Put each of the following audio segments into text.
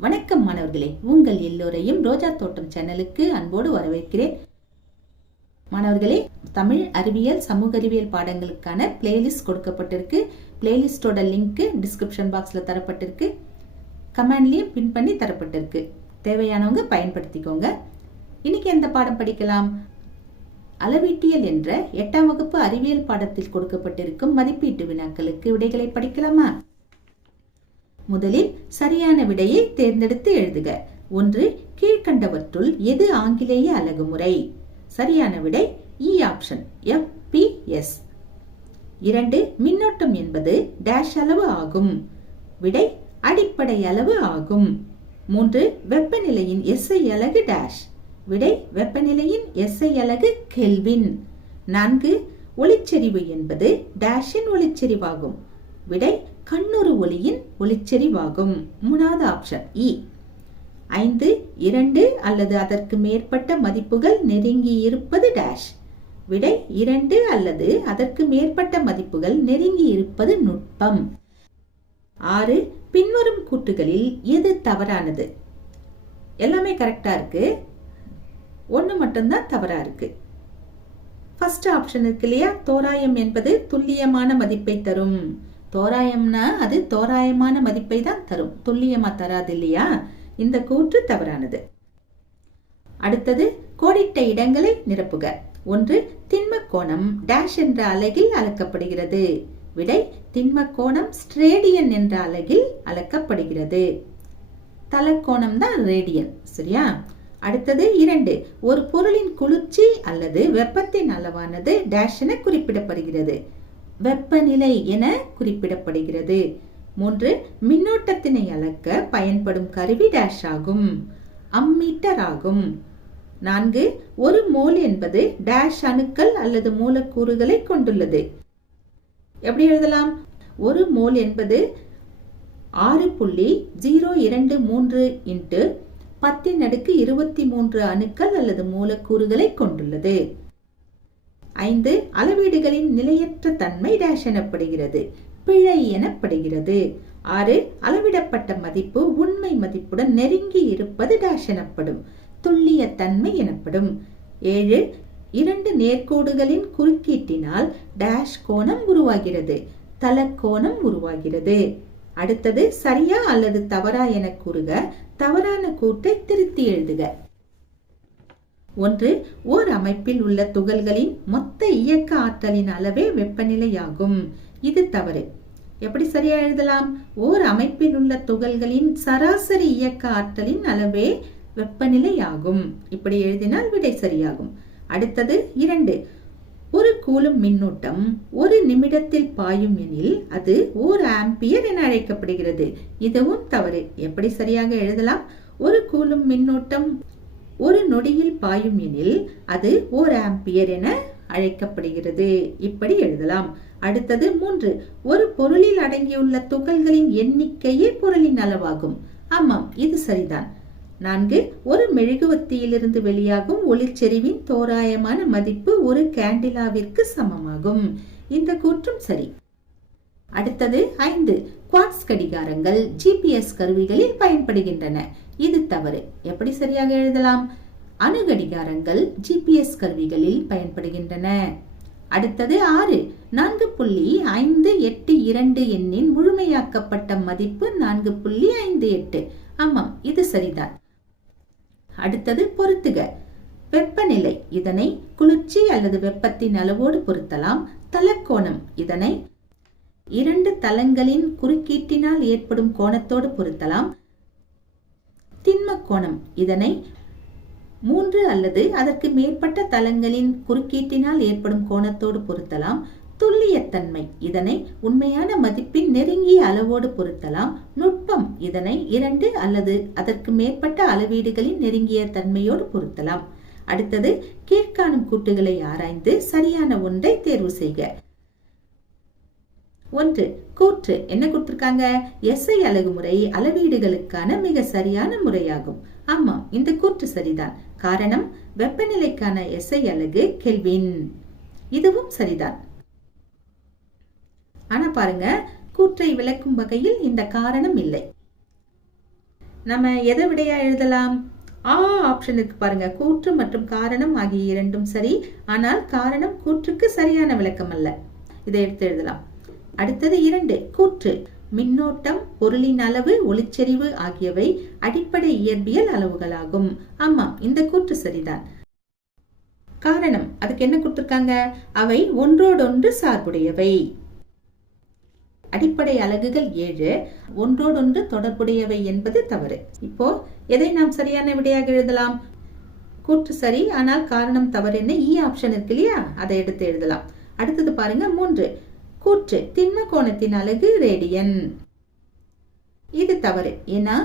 வணக்கம் மாணவர்களே உங்கள் எல்லோரையும் ரோஜா தோட்டம் சேனலுக்கு அன்போடு வரவேற்கிறேன். மாணவர்களே தமிழ் அறிவியல் சமூக அறிவியல் பாடங்களுக்கான பிளேலிஸ்ட் கொடுக்கப்பட்டிருக்கு. பிளேலிஸ்டோட லிங்க் டிஸ்கிரிப்ஷன் பாக்ஸில் தரப்பட்டிருக்கு. கமெண்ட்லேயும் பின் பண்ணி தரப்பட்டிருக்கு. தேவையானவங்க பயன்படுத்திக்கோங்க. இன்னைக்கு எந்த பாடம் படிக்கலாம்? அளவீட்டியல் என்ற எட்டாம் வகுப்பு அறிவியல் பாடத்தில் கொடுக்கப்பட்டிருக்கும் மதிப்பீட்டு வினாக்களுக்கு விடைகளை படிக்கலாமா? முதலில் சரியான விடையை தேர்ந்தெடுத்து எழுதுக. ஒன்று கீழ்கண்டவற்றுள் எது ஆங்கிலேய அலகுமுறை? சரியான விடை இ ஆப்ஷன் எஃப் பி எஸ் இரண்டு மின்னோட்டம் என்பது டேஷ் அளவு ஆகும். விடை அடிப்படை அளவு ஆகும். மூன்று வெப்பநிலையின் எஸ்ஐ அலகு டேஷ் விடை வெப்பநிலையின் எஸ்ஐ அலகு கெல்வின் நான்கு ஒளிச்செறிவு என்பது டேஷின் ஒளிச்செறிவாகும். விடை கண்ணுறு ஒளியின் ஒளிச்செறிவாகும். மூணாவது ஆப்ஷன் இ e. ஐந்து இரண்டு அல்லது அதற்கு மேற்பட்ட மதிப்புகள் நெருங்கி இருப்பது டேஷ் விடை இரண்டு அல்லது அதற்கு மேற்பட்ட மதிப்புகள் நெருங்கி இருப்பது நுட்பம். ஆறு பின்வரும் கூட்டுகளில் எது தவறானது? எல்லாமே கரெக்டா இருக்கு. ஒன்று மட்டும்தான் தவறா இருக்கு. ஃபர்ஸ்ட் ஆப்ஷன் இருக்கு இல்லையா? தோராயம் என்பது துல்லியமான மதிப்பை தரும். தோராயம்னா அது தோராயமான மதிப்பை தான் தரும். துல்லியமா தராது இல்லையா? இந்த கூற்று தவறானது. அடுத்தது கோடிட்ட இடங்களை நிரப்புக. ஒன்று திண்ம கோணம் டேஷ் என்ற அலகில் அளக்கப்படுகிறது. விடை திண்ம கோணம் ஸ்ட்ரேடியன் என்ற அலகில் அளக்கப்படுகிறது. தலக்கோணம் தான் ரேடியன் சரியா? அடுத்தது இரண்டு ஒரு பொருளின் குளிர்ச்சி அல்லது வெப்பத்தின் அளவானது டேஷ் என குறிப்பிடப்படுகிறது. வெப்பநிலை என குறிப்பிடப்படுகிறது. மூன்று மின்னோட்டத்தினை அளக்க பயன்படும் கருவி டேஷ் ஆகும். அம்மீட்டர் ஆகும். நான்கு ஒரு மோல் என்பது டேஷ் அணுக்கள் அல்லது மூலக்கூறுகளை கொண்டுள்ளது. எப்படி எழுதலாம்? ஒரு மோல் என்பது ஆறு புள்ளி ஜீரோ இரண்டு மூன்று இன்ட்டு பத்தின் அடுக்கு இருபத்தி மூன்று அணுக்கள் அல்லது மூலக்கூறுகளை கொண்டுள்ளது. ஐந்து அளவீடுகளின் நிலையற்ற தன்மை டேஷ் எனப்படுகிறது பிழை எனப்படுகிறது. ஆறு அளவிடப்பட்ட மதிப்பு உண்மை மதிப்புடன் நெருங்கி இருப்பது டேஷ் எனப்படும் துல்லிய தன்மை எனப்படும். ஏழு இரண்டு நேர்கோடுகளின் குறுக்கீட்டினால் டேஷ் கோணம் உருவாகிறது தலக்கோணம் உருவாகிறது. அடுத்தது சரியா அல்லது தவறா என கூறுக தவறான கூட்டை திருத்தி எழுதுக. ஒன்று ஓர் அமைப்பில் உள்ள துகள்களின் மொத்த இயக்க ஆற்றலின் அளவே வெப்பநிலையாகும். இது தவறு. எப்படி சரியா எழுதலாம்? ஓர் அமைப்பில் உள்ள துகள்களின் சராசரி இயக்க ஆற்றலின் அளவே வெப்பநிலையாகும். இப்படி எழுதினால் விடை சரியாகும். அடுத்தது இரண்டு ஒரு கூலும் மின்னூட்டம் ஒரு நிமிடத்தில் பாயும் எனில் அது ஓர் ஆம்பியர் என அழைக்கப்படுகிறது. இதுவும் தவறு. எப்படி சரியாக எழுதலாம்? ஒரு கூலும் மின்னூட்டம் ஒரு நொடியில் பாயும் எனில் அது ஓர் ஆம்பியர் என அழைக்கப்படுகிறது. இப்படி எழுதலாம். அடுத்தது மூன்று. ஒரு பொருளில் அடங்கியுள்ள துகள்களின் எண்ணிக்கையே பொருளின் அளவாகும். ஆமாம் இது சரிதான். நான்கு. ஒரு மெழுகுவத்தியிலிருந்து வெளியாகும் ஒளிச்செறிவின் தோராயமான மதிப்பு ஒரு கேண்டிலாவிற்கு சமமாகும். இந்த கூற்றும் சரி. அடுத்தது ஐந்து குவாட்ஸ் கடிகாரங்கள் ஜிபிஎஸ் கருவிகளில் பயன்படுகின்றன. இது தவறு. எப்படி சரியாக எழுதலாம்? அணு கடிகாரங்கள் ஜிபிஎஸ் கருவிகளில் பயன்படுகின்றன. அடுத்தது ஆறு நான்கு புள்ளி ஐந்து எட்டு இரண்டு எண்ணின் முழுமையாக்கப்பட்ட மதிப்பு நான்கு புள்ளி ஐந்து எட்டு. ஆமாம் இது சரிதான். அடுத்தது பொருத்துக. வெப்பநிலை. இதனை குளிர்ச்சி அல்லது வெப்பத்தின் அளவோடு பொருத்தலாம். தலக்கோணம் இதனை இரண்டு தலங்களின் குறுக்கீட்டினால் ஏற்படும் கோணத்தோடு பொருத்தலாம். திண்ம கோணம். இதனை மூன்று அல்லது அதற்கு மேற்பட்ட தலங்களின் குறுக்கீட்டினால் ஏற்படும் கோணத்தோடு பொருத்தலாம். துல்லியத்தன்மை. இதனை உண்மையான மதிப்பின் நெருங்கிய அளவோடு பொருத்தலாம். நுட்பம். இதனை இரண்டு அல்லது அதற்கு மேற்பட்ட அளவீடுகளின் நெருங்கிய தன்மையோடு பொருத்தலாம். அடுத்தது கீழ்காணும் கூட்டுகளை ஆராய்ந்து சரியான ஒன்றை தேர்வு செய்க. ஒன்று கூற்று. என்ன கொடுத்திருக்காங்க? எஸ்ஐ அலகுமுறை அளவீடுகளுக்கான மிக சரியான முறையாகும். ஆமாம் இந்த கூற்று சரிதான். காரணம் வெப்பநிலைக்கான எஸ்ஐ அலகு கெல்வின். இதுவும் சரிதான். ஆனா பாருங்க கூற்றை விளக்கும் வகையில் இந்த காரணம் இல்லை. நம்ம எதை விடையா எழுதலாம்? ஆ ஆப்ஷன் இருக்கு பாருங்க. கூற்று மற்றும் காரணம் ஆகிய இரண்டும் சரி. ஆனால் காரணம் கூற்றுக்கு சரியான விளக்கம் அல்ல. இதை எடுத்து எழுதலாம். அடுத்தது இரண்டு கூற்று. மின்னோட்டம் பொருளின் அளவு ஒளிச்செறிவு ஆகியவை அடிப்படை இயற்பியல் அளவுகளாகும். ஆமாம் இந்த கூற்று சரிதான். காரணம் அதுக்கு என்ன கொடுத்திருக்காங்க? அவை ஒன்றோடொன்று சார்புடையவை. அடிப்படை அலகுகள் ஏழு ஒன்றோடொன்று தொடர்புடையவை என்பது தவறு. இப்போ எதை நாம் சரியான விடையாக எழுதலாம்? கூற்று சரி ஆனால் காரணம் தவறுன்னு இ ஆப்ஷன் இருக்கு இல்லையா? அதை எடுத்து எழுதலாம். அடுத்தது பாருங்க மூன்று. கூற்று திண்ம கோணத்தின் அலகு ரேடியன் இது தவறு. ஏன்னா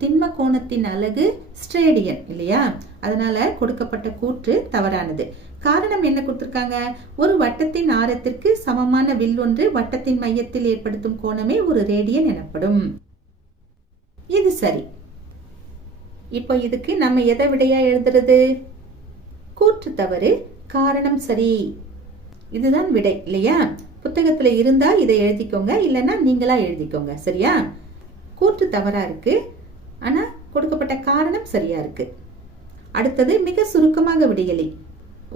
திண்ம கோணத்தின் அலகு ஸ்ட்ரேடியன் இல்லையா? அதனால கொடுக்கப்பட்ட கூற்று தவறானது. காரணம் என்ன கொடுத்துருக்காங்க? ஒரு வட்டத்தின் ஆரத்திற்கு சமமான வில் ஒன்று வட்டத்தின் மையத்தில் ஏற்படுத்தும் கோணமே ஒரு ரேடியன் எனப்படும். இது சரி. இப்போ இதுக்கு நம்ம எதை விடையா எழுதுறது? கூற்று தவறு காரணம் சரி. இதுதான் விடை இல்லையா? புத்தகத்தில் இருந்தால் இதை எழுதிக்கோங்க இல்லைன்னா நீங்களாக எழுதிக்கோங்க. சரியா? கூற்று தவறாக இருக்குது ஆனால் கொடுக்கப்பட்ட காரணம் சரியாக இருக்குது அடுத்தது மிக சுருக்கமாக விடையலி.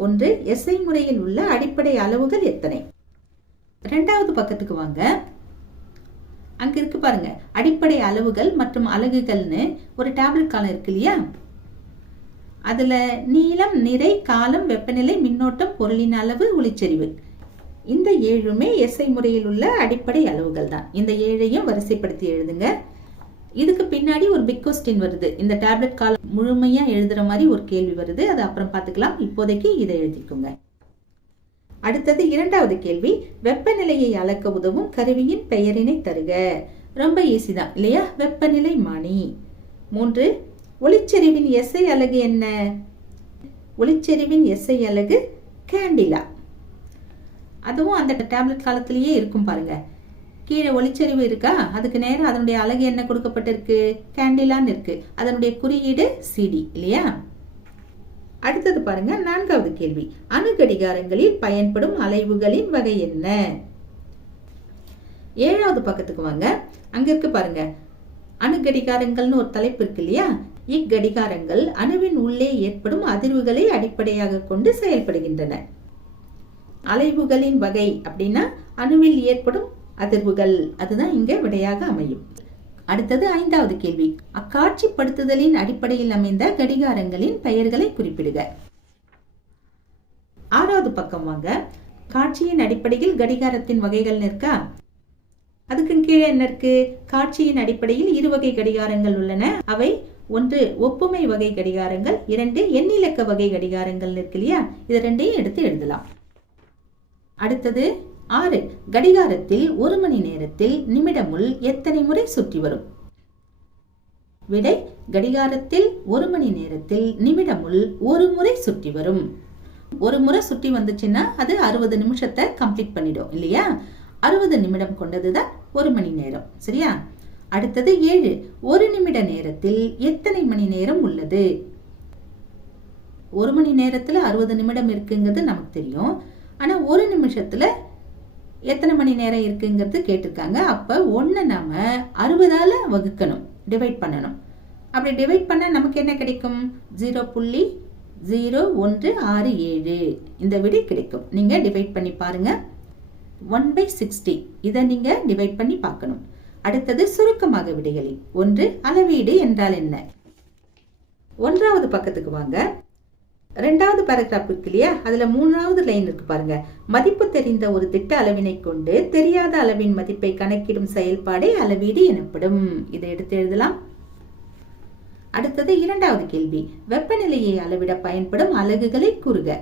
ஒன்று எஸ்ஐ முறையில் உள்ள அடிப்படை அளவுகள் எத்தனை? ரெண்டாவது பக்கத்துக்கு வாங்க. அங்கே இருக்கு பாருங்க. அடிப்படை அளவுகள் மற்றும் அலகுகள்னு ஒரு டேப்லெட் காலம் இருக்கு இல்லையா? அதில் நீளம் நிறை காலம் வெப்பநிலை மின்னோட்டம் பொருளின் அளவு ஒளிச்செறிவு. இந்த ஏழுமே எஸ்ஐ முறையில் உள்ள அடிப்படை அளவுகள் தான் இந்த ஏழையும் வரிசைப்படுத்தி எழுதுங்க. இதுக்கு பின்னாடி ஒரு பிக் கொஸ்டின் வருது. இந்த டேப்லெட் கால் முழுமையா எழுதுற மாதிரி ஒரு கேள்வி வருது. அது அப்புறம் பார்த்துக்கலாம். இப்போதைக்கு இதை எழுதிக்கோங்க. அடுத்தது இரண்டாவது கேள்வி. வெப்பநிலையை அளக்க உதவும் கருவியின் பெயரினை தருக. ரொம்ப ஈஸி தான் இல்லையா? வெப்பநிலை மானி. மூன்று ஒளிச்செறிவின் எஸ்ஐ அலகு என்ன? ஒளிச்செறிவின் எஸ்ஐ அலகு கேண்டிலா அதுவும் அந்த டேப்லெட் காலத்திலேயே இருக்கும் பாருங்க. கீழே ஒளிச்சரிவு இருக்கா? அதுக்கு நேரம் அதனுடைய அழகு என்ன கொடுக்கப்பட்டிருக்கு? கேண்டிலான்னு இருக்கு. அதனுடைய குறியீடு சிடி இல்லையா? அடுத்தது பாருங்க நான்காவது கேள்வி. அணு கடிகாரங்களில் பயன்படும் அலைவுகளின் வகை என்ன? ஏழாவது பக்கத்துக்கு வாங்க. அங்க இருக்கு பாருங்க. அணு கடிகாரங்கள்னு ஒரு தலைப்பு இருக்கு இல்லையா? இக்கடிகாரங்கள் அணுவின் உள்ளே ஏற்படும் அதிர்வுகளை அடிப்படையாக கொண்டு செயல்படுகின்றன. அலைவுகளின் வகை அப்படின்னா அணுவில் ஏற்படும் அதிர்வுகள். அதுதான் இங்கே விடையாக அமையும். அடுத்தது ஐந்தாவது கேள்வி. அக்காட்சிப்படுத்துதலின் அடிப்படையில் அமைந்த கடிகாரங்களின் பெயர்களை குறிப்பிடுக. ஆறாவது பக்கம் வாங்க. காட்சியின் அடிப்படையில் கடிகாரத்தின் வகைகள் இருக்கா அதுக்கு கீழே என்ன இருக்கு? காட்சியின் அடிப்படையில் இரு வகை கடிகாரங்கள் உள்ளன. அவை ஒன்று ஒப்புமை வகை கடிகாரங்கள் இரண்டு எண்ணிலக்க வகை கடிகாரங்கள் இருக்கு இல்லையா? இது ரெண்டையும் எடுத்து எழுதலாம். அடுத்தது ஆறு. கடிகாரத்தில் ஒரு மணி நேரத்தில் நிமிடமுள் எத்தனை முறை சுற்றி வரும்? விடை கடிகாரத்தில் ஒரு மணி நேரத்தில் நிமிடமுள் ஒரு முறை சுற்றி வரும். ஒரு முறை சுற்றி வந்துச்சுன்னா அது அறுபது நிமிஷத்தை கம்ப்ளீட் பண்ணிடும் இல்லையா? அறுபது நிமிடம் கொண்டதுதான் ஒரு மணி நேரம் சரியா? அடுத்தது ஏழு. ஒரு நிமிட நேரத்தில் எத்தனை மணி நேரம் உள்ளது? ஒரு மணி நேரத்தில் அறுபது நிமிடம் இருக்குங்கிறது நமக்கு தெரியும். ஆனால் ஒரு நிமிஷத்தில் எத்தனை மணி நேரம் இருக்குங்கிறது கேட்டிருக்காங்க. அப்போ ஒன்று நாம் அறுபதால் வகுக்கணும் டிவைட் பண்ணணும். அப்படி டிவைட் பண்ண நமக்கு என்ன கிடைக்கும்? ஜீரோ புள்ளி ஜீரோ ஒன்று ஆறு ஏழு. இந்த விடை கிடைக்கும். நீங்கள் டிவைட் பண்ணி பாருங்கள் ஒன் பை சிக்ஸ்டி. இதை நீங்கள் டிவைட் பண்ணி பார்க்கணும். அடுத்தது சுருக்கமாக விடைகளில். ஒன்று அளவீடு என்றால் என்ன? ஒன்றாவது பக்கத்துக்கு வாங்க. ரெண்டாவது பேராகிராஃப் இருக்கு இல்லையா? அதுல மூணாவது லைன் இருக்கு பாருங்க. மதிப்பு தெரிந்த ஒரு திட்ட அளவினை கொண்டு தெரியாத அளவின் மதிப்பை கணக்கிடும் செயல்பாடே அளவீடு எனப்படும். இதை எடுத்து எழுதலாம். அடுத்தது இரண்டாவது கேள்வி. வெப்பநிலையை அளவிட பயன்படும் அலகுகளை கூறுக.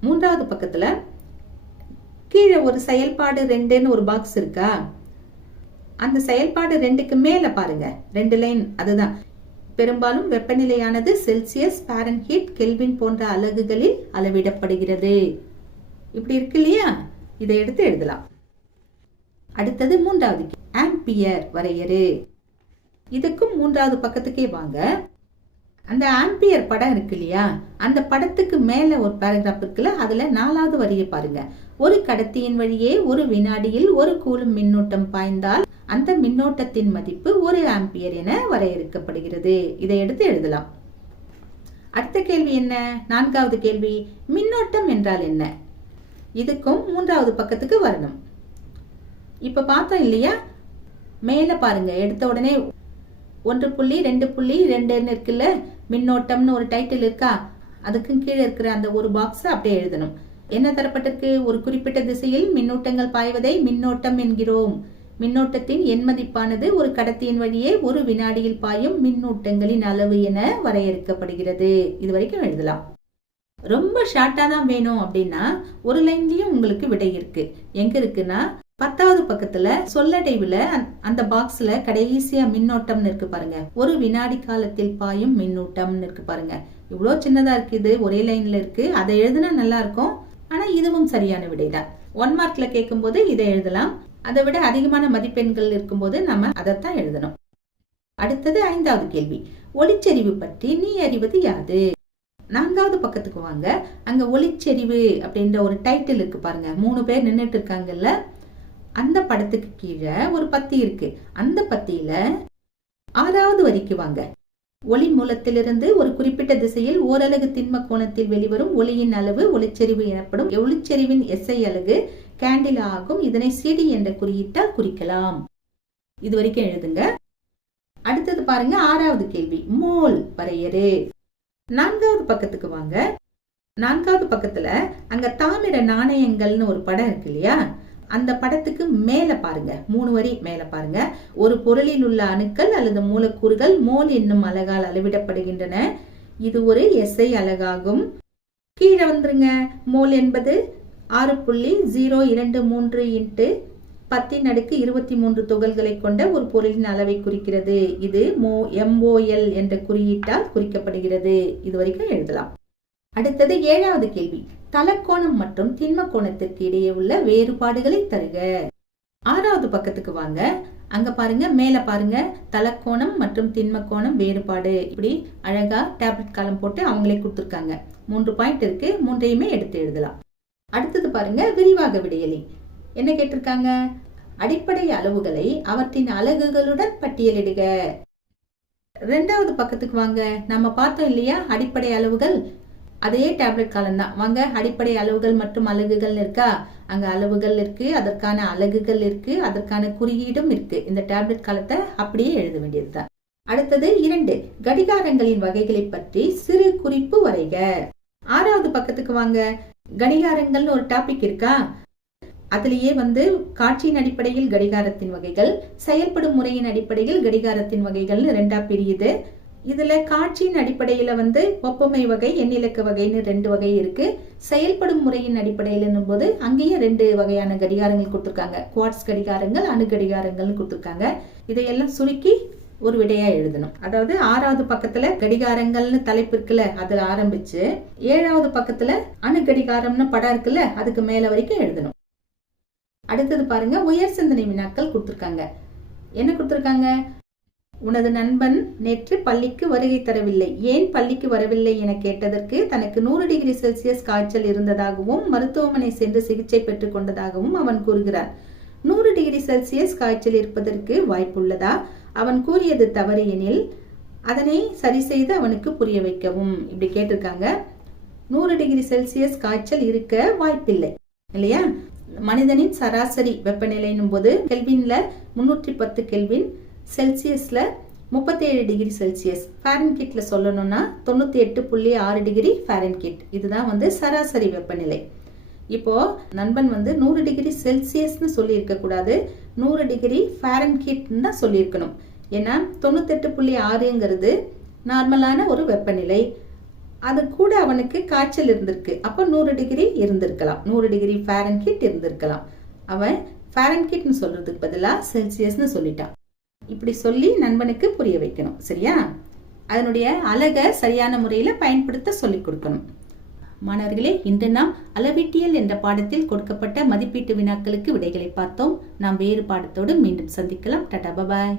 மூன்றாவது பக்கத்துல கீழே ஒரு செயல்பாடு ரெண்டுன்னு ஒரு பாக்ஸ் இருக்கா? அந்த செயல்பாடு ரெண்டுக்கு மேல பாருங்க. ரெண்டு லைன் அதுதான். பெரும்பாலும் வெப்பநிலையானது செல்சியஸ் பாரன்ஹீட் கெல்வின் போன்ற அலகுகளில் அளவிடப்படுகிறது. இப்படி இருக்கு இல்லையா? இதை எடுத்து எழுதலாம். அடுத்தது மூன்றாவது ஆம்பியர் வரையறு. இதுக்கும் மூன்றாவது பக்கத்துக்கே வாங்க. அந்த ஆம்பியர் படம் இருக்கு இல்லையா? அந்த படத்துக்கு மேல ஒரு பேராகிராஃப் இருக்குல்ல அதுல நாலாவது வரியை பாருங்க. ஒரு கடத்தியின் வழியே ஒரு வினாடியில் ஒரு கூலும் மின்னூட்டம் பாய்ந்தால் அந்த மின்னோட்டத்தின் மதிப்பு ஒரு ஆம்பியர் என வரையறுக்கப்படுகிறது. இதை எடுத்து எழுதலாம். அடுத்த கேள்வி என்ன? நான்காவது கேள்வி மின்னோட்டம் என்றால் என்ன? இதுக்கும் மூன்றாவது பக்கத்துக்கு வரணும். இப்ப பார்த்தோம் இல்லையா? மேல பாருங்க எடுத்த உடனே ஒன்று புள்ளி ரெண்டு புள்ளி ரெண்டுன்னு இருக்குல்ல மின்னோட்டம்னு ஒரு டைட்டில் இருக்கா? அதுக்கும் கீழே இருக்கிற அந்த ஒரு பாக்ஸ் அப்படியே எழுதணும். என்ன தரப்பட்டிருக்கு? ஒரு குறிப்பிட்ட திசையில் மின்னூட்டங்கள் பாய்வதை மின்னோட்டம் என்கிறோம். மின்னோட்டத்தின் எண் மதிப்பானது ஒரு கடத்தியின் வழியே ஒரு வினாடியில் பாயும் மின்னூட்டங்களின் அளவு என வரையறுக்கப்படுகிறது. இது வரைக்கும் எழுதலாம். ரொம்ப ஷார்ட்டா தான் வேணும் அப்படின்னா ஒரு லைன்லயும் உங்களுக்கு விடை இருக்கு. எங்க இருக்குன்னா பத்தாவது பக்கத்துல சொல்லடைவுல அந்த பாக்ஸ்ல கடைசியா மின்னோட்டம்னு இருக்கு பாருங்க. ஒரு வினாடி காலத்தில் பாயும் மின்னூட்டம்னு இருக்கு பாருங்க. இவ்வளோ சின்னதா இருக்கு இது ஒரே லைன்ல இருக்கு. அதை எழுதுனா நல்லா இருக்கும். ஆனா இதுவும் சரியான விடைதான். ஒன் மார்க்ல கேட்கும்போது இதை எழுதலாம். அதை விட அதிகமான மதிப்பெண்கள் இருக்கும்போது நம்ம அதைத்தான் எழுதணும். அடுத்தது ஐந்தாவது கேள்வி. ஒளிச்செறிவு பற்றி நீ அறிவது யாது? நான்காவது பக்கத்துக்கு வாங்க. அங்க ஒளிச்செறிவு அப்படின்ற ஒரு டைட்டில் இருக்கு பாருங்க. மூணு பேர் நின்றுட்டு இருக்காங்கல்ல? அந்த படத்துக்கு கீழே ஒரு பத்தி இருக்கு. அந்த பத்தியில ஆறாவது வரிக்கு வாங்க. ஒளி மூலத்திலிருந்து ஒரு குறிப்பிட்ட திசையில் ஓரலகு திண்ம கோணத்தில் வெளிவரும் ஒளியின் அளவு ஒளிச்செறிவு எனப்படும் ஒளிச்செறிவின் எஸ்ஐ அலகு கேண்டில் ஆகும். இதனை சிடி என்ற குறியீட்டால் குறிக்கலாம். இது வரைக்கும் எழுதுங்க. அடுத்தது பாருங்க ஆறாவது கேள்வி. மோல் வரையறு. நான்காவது பக்கத்துக்கு வாங்க. நான்காவது பக்கத்துல அங்க தாமிர நாணயங்கள்னு ஒரு படம் இருக்கு இல்லையா? அந்த படத்துக்கு மேலே பாருங்க. மூணு வரி மேலே பாருங்க. ஒரு பொருளில் உள்ள அணுக்கள் அல்லது மூலக்கூறுகள் மோல் என்னும் அழகால் அளவிடப்படுகின்றன. இது ஒரு எஸ்ஐ அலகாகும். கீழே வந்துருங்க. மோல் என்பது ஆறு புள்ளி ஜீரோ இரண்டு மூன்று இன்ட்டு பத்தின் அடுக்கு இருபத்தி மூன்று துகள்களை கொண்ட ஒரு பொருளின் அளவை குறிக்கிறது. இது மோ எம்ஓஎல் என்ற குறியீட்டால் குறிக்கப்படுகிறது. இது வரைக்கும் எழுதலாம். அடுத்தது ஏழாவது கேள்வி. தலக்கோணம் மற்றும் திண்ம கோணத்திற்கு இடையே உள்ள வேறுபாடுகளை தருக. ஆறாவது பக்கத்துக்கு வாங்க. அங்க பாருங்க மேல பாருங்க. தலக்கோணம் மற்றும் திண்ம கோணம் வேறுபாடு. இப்படி அழகா டேப்லெட் காலம் போட்டு அவங்களே கொடுத்துருக்காங்க. மூன்று பாயிண்ட் இருக்கு. மூன்றையுமே எடுத்து எழுதலாம். அடுத்தது பாருங்க விரிவாக விடையலி. என்ன கேட்டிருக்காங்க? அடிப்படை அளவுகளை அவற்றின் அலகுகளுடன் பட்டியலிடுக. ரெண்டாவது பக்கத்துக்கு வாங்க. நம்ம பார்த்தோம் இல்லையா? அடிப்படை அளவுகள் அதே டேப்லெட் காலம்தான். வாங்க அடிப்படை அளவுகள் மற்றும் அலகுகள் இருக்கா? அங்க அளவுகள் இருக்கு அதற்கான அலகுகள் இருக்கு அதற்கான குறியீடும் இருக்கு. இந்த டேப்லெட் காலத்தை அப்படியே எழுத வேண்டியதுதான். அடுத்தது இரண்டு கடிகாரங்களின் வகைகளை பற்றி சிறு குறிப்பு வரைக. ஆறாவது பக்கத்துக்கு வாங்க. கடிகாரங்கள்னு ஒரு டாபிக் இருக்கா? அதுலேயே வந்து காட்சியின் அடிப்படையில் கடிகாரத்தின் வகைகள் செயல்படும் முறையின் அடிப்படையில் கடிகாரத்தின் வகைகள்னு ரெண்டா பிரியுது. இதில் காட்சியின் அடிப்படையில் வந்து ஒப்புமை வகை எண்ணிலக்கு வகைன்னு ரெண்டு வகை இருக்கு. செயல்படும் முறையின் அடிப்படையில் போது அங்கேயும் ரெண்டு வகையான கடிகாரங்கள் கொடுத்துருக்காங்க. குவாட்ஸ் கடிகாரங்கள் அணு கடிகாரங்கள்னு கொடுத்துருக்காங்க. இதையெல்லாம் சுருக்கி ஒரு விடையா எழுதணும். அதாவது ஆறாவது பக்கத்துல கடிகாரங்கள்னு தலைப்பு இருக்குல்ல அதுல ஆரம்பிச்சு ஏழாவது பக்கத்துல அணு கடிகாரம்னு படம் இருக்குல்ல அதுக்கு மேல வரைக்கும் எழுதணும். அடுத்தது பாருங்க உயர் சிந்தனை வினாக்கள் கொடுத்துருக்காங்க. என்ன கொடுத்துருக்காங்க? உனது நண்பன் நேற்று பள்ளிக்கு வருகை தரவில்லை. ஏன் பள்ளிக்கு வரவில்லை என கேட்டதற்கு தனக்கு நூறு டிகிரி செல்சியஸ் காய்ச்சல் இருந்ததாகவும் மருத்துவமனை சென்று சிகிச்சை பெற்றுக் கொண்டதாகவும் அவன் கூறுகிறார். நூறு டிகிரி செல்சியஸ் காய்ச்சல் இருப்பதற்கு வாய்ப்புள்ளதா? அவன் கூறியது தவறு எனில் அதனை சரி செய்து அவனுக்கு புரிய வைக்கவும். இப்படி கேட்டிருக்காங்க. நூறு டிகிரி செல்சியஸ் காய்ச்சல் இருக்க வாய்ப்பில்லை. இல்லையா? மனிதனின் சராசரி வெப்பநிலைன்னும் போது கெல்வின்ல முன்னூற்றி பத்து கெல்வின் செல்சியஸில் முப்பத்தேழு டிகிரி செல்சியஸ். ஃபேரன்கிட்டில் சொல்லணும்னா தொண்ணூற்றி எட்டு புள்ளி ஆறு டிகிரி ஃபேரன்கிட் இதுதான் வந்து சராசரி வெப்பநிலை. இப்போ நண்பன் வந்து நூறு டிகிரி செல்சியஸ்னு சொல்லியிருக்க கூடாது. நூறு டிகிரி ஃபேரன்கிட்னு தான் சொல்லியிருக்கணும். ஏன்னா தொண்ணூத்தெட்டு புள்ளி ஆறுங்கிறது நார்மலான ஒரு வெப்பநிலை. அது கூட அவனுக்கு காய்ச்சல் இருந்திருக்கு. அப்போ நூறு டிகிரி இருந்திருக்கலாம். நூறு டிகிரி ஃபேரன்கிட் இருந்திருக்கலாம். அவன் ஃபேரன்கிட்னு சொல்றதுக்கு பதிலாக செல்சியஸ்னு சொல்லிட்டான். இப்படி சொல்லி நண்பனுக்கு புரிய வைக்கணும் சரியா? அதனுடைய அழகை சரியான முறையில் பயன்படுத்த சொல்லிக் கொடுக்கணும். மாணவர்களே இன்று நாம் அளவீட்டியல் என்ற பாடத்தில் கொடுக்கப்பட்ட மதிப்பீட்டு வினாக்களுக்கு விடைகளை பார்த்தோம். நாம் வேறு பாடத்தோடு மீண்டும் சந்திக்கலாம். டாடா பபாய்